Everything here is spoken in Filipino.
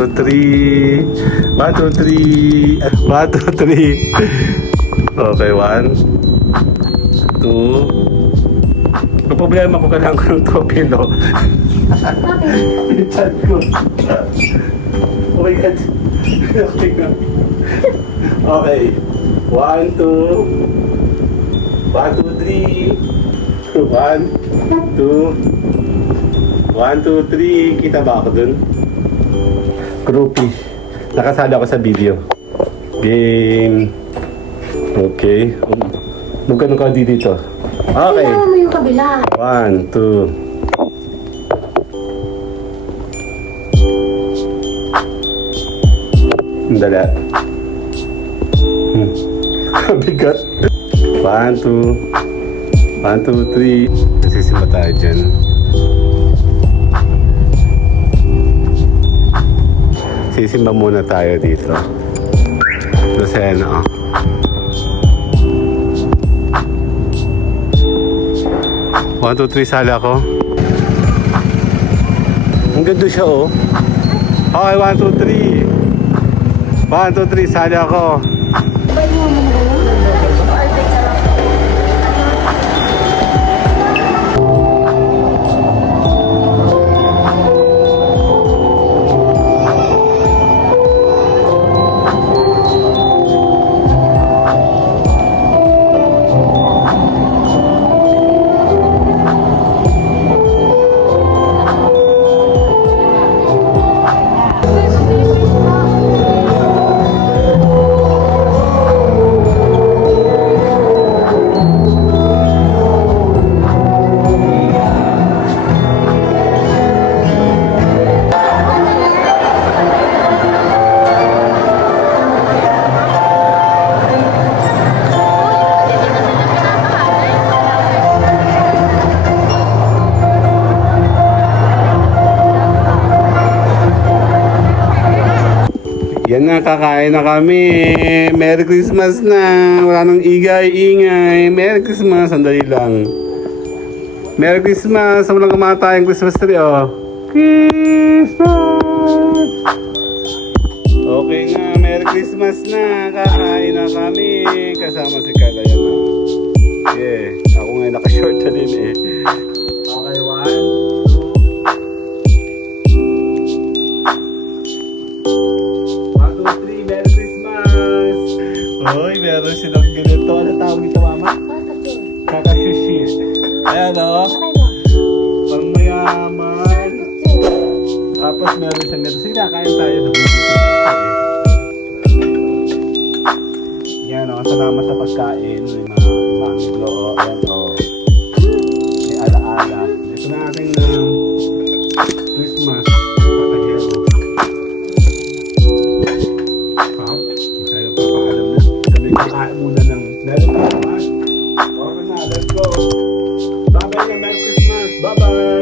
two, three. 1, 2, 3. 1, 2, 3. Okay, 1, 2. Ang problema ko, kailangan ko ng topilo. Pinsan ko. Oh my God. Okay. 1, 2. 1, 2, 3. 1, 2. 1, 2, 3. Kita ba ako dun? Groupie. Nakasali ako sa video. Game. Okay. Magkano ka dito? Okay. Kailangan mo yung kabila. 1, 2. Dala. Bigat. 1, 2. 1, 2, 3. Nasisima tayo dyan. Sisimba muna tayo dito. Lucena. 1, 2, 3, sala ko. Ang ganda siya, oh. Okay, 1, 2, 3. 1, 2, 3, sali ako. Pwede mo mo Yan na, kakain na kami. Merry Christmas na. Wala nang ingay-ingay. Merry Christmas. Sandali lang. Merry Christmas. Walang kumatayang Christmas tree, oh. Christmas! Okay na. Merry Christmas na. Kakain na kami. Kasama si Carla yan, oh. Yeah. Ako nga naka-short na din, eh. Okay, 1. Hoy, meron silang ganito. Ano tawag ito, mama? Kakasushi. Ayan, o. Pang mayaman. Tapos meron siyang ganito. Sige na, kain tayo. Yan, o. Salamat sa pagkain. May mga manglo, o. Ayan, o. May ala-ala. Ito na ating Christmas. Kakain muna ng Merry Christmas. Okay na, let's go. Bye-bye na, Merry Christmas. Bye-bye.